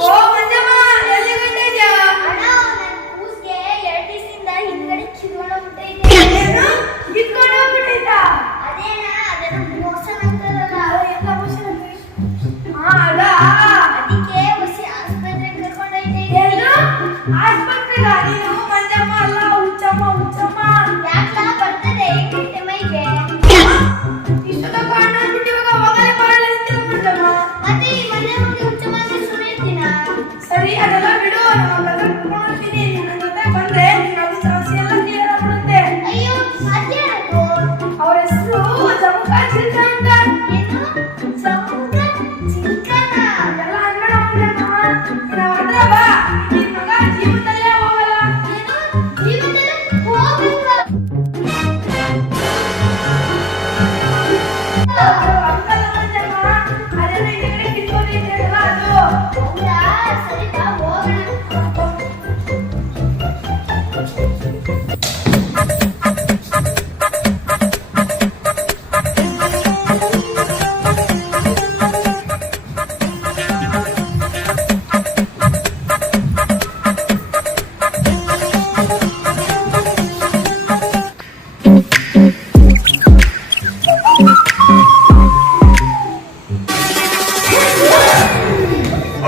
ಓ ಮಂಜಮ್ಮ ಎಲ್ಲಿ ಬಂದಿದ್ಯಾ? ಅಣ್ಣ ನನ್ನ ಕೂಸ್ಗೆ 2 ದಿವಸದಿಂದ ಹಿಂದ್ಗಡೆ ಕಿತ್ಕೊಂಡು ಹೋಗ್ಬಿಟ್ಟೈತೆ. ಏನು ಕಿತ್ಕೊಂಡು ಹೋಗ್ಬಿಟ್ಟಿದ್ದ? ಅದೇನ ಅದನ್ನ ಮೋಷನ್ ಅಂತಾರಲ್ಲ, ಎಲ್ಲ ಮೋಷನ್ ಅಂತ. ಹಾ ಅದ ಅದಕ್ಕೆ ಹೊಸಿ ಆಸ್ಪತ್ರೆಗೆ ಕರ್ಕೊಂಡೋಯ್ತೆ. ಏನು ಆಸ್ಪತ್ರೆಗ? ನೀನು ಮಂಜಮ್ಮ ಅಲ್ಲ, ಹುಚ್ಚಮ್ಮ ಹುಚ್ಚಮ್ಮ. ಯಾಕಲ ಬರ್ತದೆ ಹೆಂಗೈತೆ ಮೈಗೆ? ಇಷ್ಟೊತ್ತ ಕಾರಣ ಬಿಟ್ಟು ಇವಾಗ ಹೋಗಲೇ ಬರಲ್ಲ ಅಂತೀರ ಮಂಜಮ್ಮ. ಮತ್ತೆ ಈ ಮನೆ ಮುಂದೆ ಹುಚ್ಚಮ್ಮ ಅಂದ್ರೆ ಸುಮ್ಮನೆ ಇರ್ತೀನಾ? ಸರಿ ಅದೆಲ್ಲ ಬಿಡು, ನಾನು ಕರ್ಕೊಂಡು ಹೋಗ್ತೀನಿ. ನನ್ನ ಜೊತೆ ಬಂದ್ರೆ ನಿನ್ನ ಸಮಸ್ಯೆ ಎಲ್ಲ ಕ್ಲಿಯರ್ ಆಗ್ಬಿಡುತ್ತೆ. ಅಯ್ಯೋ ಅದ್ಯಾರು? ಅವ್ರ ಹೆಸರು ಜಮುಕಾ ಚಿಲ್ಕ ಅಂತ. ಏನು ಜಮುಕ ಚಿಲ್ಕನ? ಎಲ್ಲ ಅನ್ಬೇಡ ಮಂಜಮ್ಮ, ನೀನು ಹತ್ರ ಬಾ. ನಿನ್ ಮಗ ಜೀವನದಲ್ಲೇ ಹೋಗಲ್ಲ. ಏನು ಜೀವನದಲ್ಲಿ ಹೋಗ್ಬಿಟ್ಟ? ಅಂಕಲ್ ಮಂಜಮ್ಮ, ಅದೆಲ್ಲ ಹಿಂದ್ಗಡೆ ಕಿತ್ಕೊಂಡಿದ್ದೆಲ್ಲ ಅದು. ಹೌದಾ? ಸರಿ ಬಾ ಹೋಗೋಣ.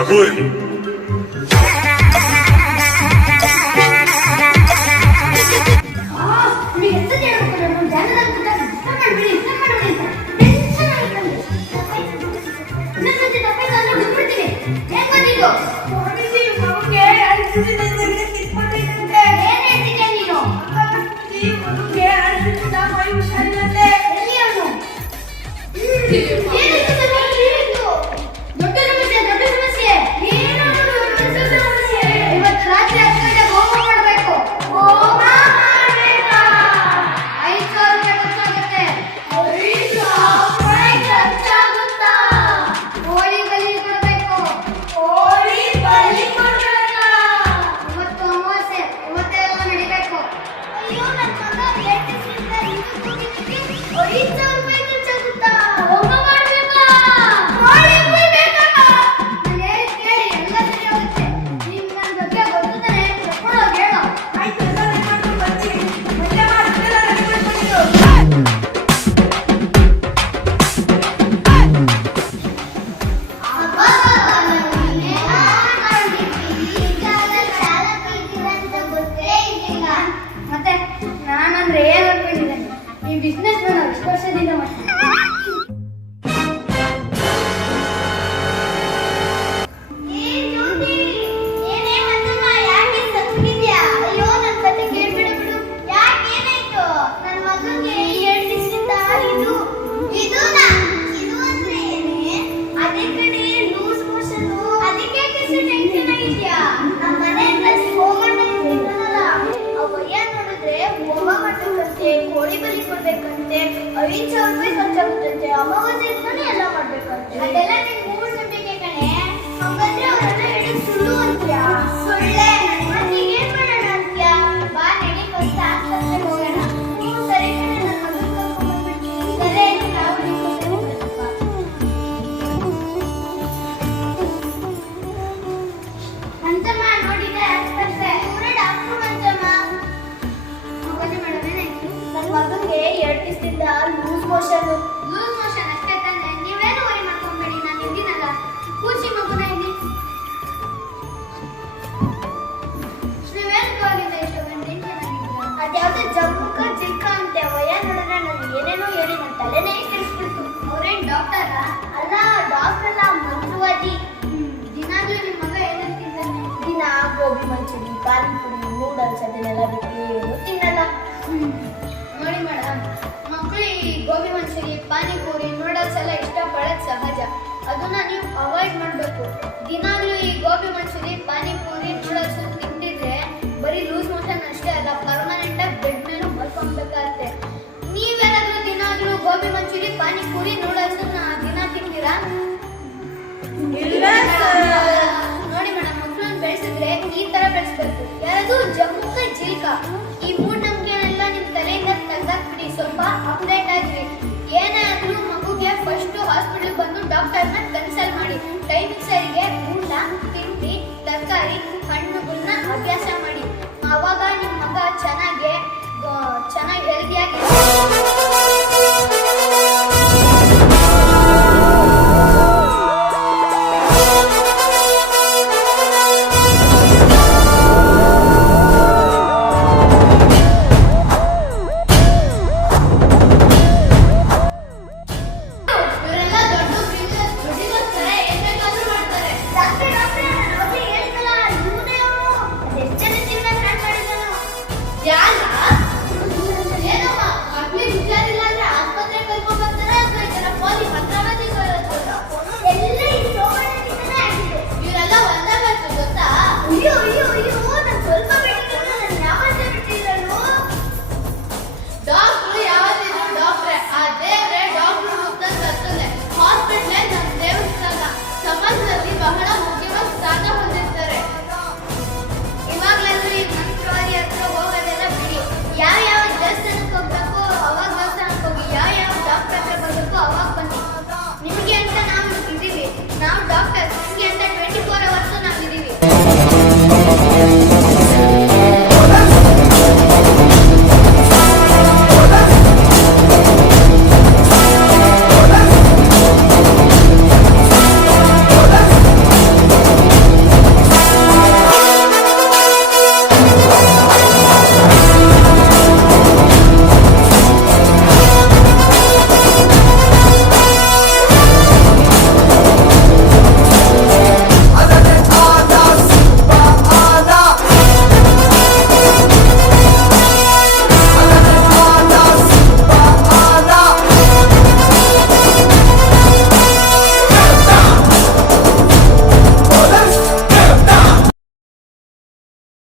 Огонь! ಸ್ವಾಮೀಜಿ, ಮಗುಗೆ ಅರಿಶಿಣದಿಂದ ಕಿತ್ಕೊಂಡಿದ್ದಂತೆ. ಸ್ವಾಮೀಜಿ, ಮಗುಗೆ ಅರಿಶಿಣದಿಂದ ಮೈ ಹುಷಾರಿಲ್ಲಂತೆ. ಇವತ್ತು ರಾತ್ರಿ 10 ಗಂಟೆಗೆ ಹೋಮ ಮಾಡ್ಬೇಕು. 5,000 ರೂಪಾಯಿ ಖರ್ಚಾಗುತ್ತೆ. ಕೋಳಿ ಬಲಿ ಕೊಡ್ಬೇಕು. ಇವತ್ತು ಅಮಾವಾಸ್ಯೆ, ಇವತ್ತೆಲ್ಲ ನಡಿಬೇಕು. ಅಯ್ಯೋ ನನ್ನ ಮಗ 2 ದಿವಸದಿಂದ ಹಿಂದಕ್ಕೆ ಹೋಗಿದ್ದಕ್ಕೆ 5,000 ರೂಪಾಯಿ ಖರ್ಚಾಗುತ್ತಾ? ಹೋಮ ಮಾಡ್ಬೇಕಾ? ಕೋಳಿ ಕೊಯ್ಬೇಕಾ? ನಾನು ಹೇಳಿದ್ ಕೇಳಿ, ಎಲ್ಲ ಸರಿ ಹೋಗುತ್ತೆ. ನೀನ್ ನನ್ನ ಬಗ್ಗೆ ಗೊತ್ತಾನೆ ಕರ್ಕೊಂಡು ಹೋಗಿ ಹೇಳು. ಆಯ್ತು, ಎಲ್ಲ ರೆಡಿ ಮಾಡ್ಕೊಂಡು ಬರ್ತೀನಿ. ಮಂಜಮ್ಮ, ಅದನ್ನೆಲ್ಲ ರೆಡಿ ಮಾಡ್ಕೊಂಡಿರು. ಮತ್ತೆ ನಾನಂದ್ರೆ ಏನ್ ಅನ್ಕೊಂಡಿದ್ದೇನೆ, ಈ ಬಿಸ್ನೆಸ್ ನಾನು ಇಷ್ಟು ವರ್ಷದಿಂದ ಮಾಡ್ತೀನಿ. ಕೋಳಿ ಬಲಿ ಕೊಡ್ಬೇಕಂತೆ, 5,000 ರೂಪಾಯಿ ಖರ್ಚಾಗುತ್ತಂತೆ. ಅಮಾವಾಸ್ಯೆ ದಿನನೇ ಎಲ್ಲ ಮಾಡ್ಬೇಕಂತೆ. ಅದೆಲ್ಲ ನಿನ್ ಮೂಢನಂಬಿಕೆ ಕಣೆ. ಹಂಗಂದ್ರೆ ಅವರೆಲ್ಲ ಹೇಳೋದು ಸುಳ್ಳು ಅಂತ್ಯಾ? ಸುಳ್ಳೆ. ಮತ್ತೀಗ ಏನ್ ಮಾಡೋಣ ಅಂತ್ಯಾ? ಬಾ ನಡಿ, ಫಸ್ಟ್ ಆಸ್ಪತ್ರೆಗೆ ಹೋಗೋಣ. ಸರಿ ಕಣೆ, ನನ್ನ ಮಗನ್ ಕರ್ಕೊಂಡ್ ಬಂದ್ಬಿಡ್ತೀನಿ. ಸರಿ ಆಯ್ತು, ನಾವು ನಿಂತ್ಕೊಳ್ತೀವಿ. ಮಂಜಮ್ಮ ನೋಡಿದೆ ಆಸ್ಪತ್ರೆ. ಇವರೇ ಡಾಕ್ಟ್ರು ಮಂಜಮ್ಮ. ಬನ್ನಿ ಮೇಡಮ್, ಏನಾಯ್ತು? ನನ್ನ ಮಗನಿಗೆ 2 ದಿವಸದಿಂದ ಲೂಸ್ ಮೋಷನ್ ಅಷ್ಟೇ ತಾನೆ. ನೀವೇನು ವರಿ ಮಾಡ್ಕೊಂಬೇಡಿ, ನಾನು ಇದ್ದೀನಲ್ಲ. ಕೂರ್ಸಿ ಮಗುನ ಇಲ್ಲಿ. ನೀವೇನು ಹೋಗಿದ್ದೆ ಇಷ್ಟು ಗಂಟೆ? ಅದ್ಯಾವುದೋ ಜಮ್ಮುಕ ಚಿಲ್ಕ ಅಂತೆ. ವಯ ನೋಡಿದ್ರೆ ನನಗೆ ಏನೇನೋ ಹೇಳಿ ನನ್ನ ತಲೆನೇ ಕೆಡಿಸ್ಬಿಡ್ತು. ಅವ್ರೇನ್ ಡಾಕ್ಟರಾ? ಅಲ್ಲ, ಡಾಕ್ಟರ್ ಅಲ್ಲ, ಮಂಜುವಾದಿ. ದಿನಾಗ್ಲೂ ನಿಮ್ಮ ಮಗ ಏನೇನು ತಿಂತಾನೆ? ದಿನ ಗೋಬಿ ಮಂಚೂರಿ, ಪಾನಿಪುರಿ, ನೂಡಲ್ಸ್ ಅದನ್ನೆಲ್ಲ ಬಿಟ್ಟು ಏನು ತಿನ್ನಲ್ಲ. ನೋಡಿ ಮೇಡಮ್, ಮಕ್ಕಳು ಈ ಗೋಬಿ ಮಂಚೂರಿ, ಪಾನಿಪುರಿ, ನೂಡಲ್ಸ್ ಎಲ್ಲ ಇಷ್ಟಪಡೋದು ಸಹಜ. ಅದನ್ನ ನೀವು ಅವಾಯ್ಡ್ ಮಾಡಬೇಕು. ದಿನಾಗ್ಲೂ ಈ ಗೋಬಿ ಮಂಚೂರಿ, ಪಾನಿಪುರಿ, ನೂಡಲ್ಸ್ ತಿಂದಿದ್ರೆ ಬರೀ ಲೂಸ್ ಮೋಷನ್ ಅಷ್ಟೇ ಅಲ್ಲ, ಪರ್ಮನೆಂಟ್ ಆಗಿ ಬೆಡ್ ಮೇಲೂ ಬರ್ಕೊಂಡ್ಬೇಕಾಗತ್ತೆ. ನೀವೇನಾದ್ರೂ ದಿನಾಗ್ಲೂ ಗೋಬಿ ಮಂಚೂರಿ, ಪಾನಿಪುರಿ, ನೂಡಲ್ಸ್ ದಿನ ತಿಂತೀರಾ? ನೋಡಿ ಮೇಡಮ್, ಮಕ್ಕಳನ್ನ ಬೆಳೆಸಿದ್ರೆ ಈ ತರ ಬೆಳೆಸ್ಬೇಕು. ಯಾರದು ಜಮ್ಮುಕ ಚಿಲ್ಕ. ಈ ಮೂಢನಂಬಿಕೆನೆಲ್ಲ ನಿಮ್ ತಲೆಯಿಂದ ತೆಗ್ದಾಕ್ಬಿಡಿ. ಸ್ವಲ್ಪ ಅಪ್ಡೇಟ್ ಆಗ್ರಿ. ಏನೇ ಆದ್ರೂ ಮಗುಗೆ ಫಸ್ಟ್ ಹಾಸ್ಪಿಟಲ್ ಬಂದು ಡಾಕ್ಟರ್ನ ಕನ್ಸಲ್ಟ್ ಮಾಡಿ. ಟೈಮಿಂಗ್ ಸರಿಗೆ ಊಟ ತಿಂಡಿ ಆ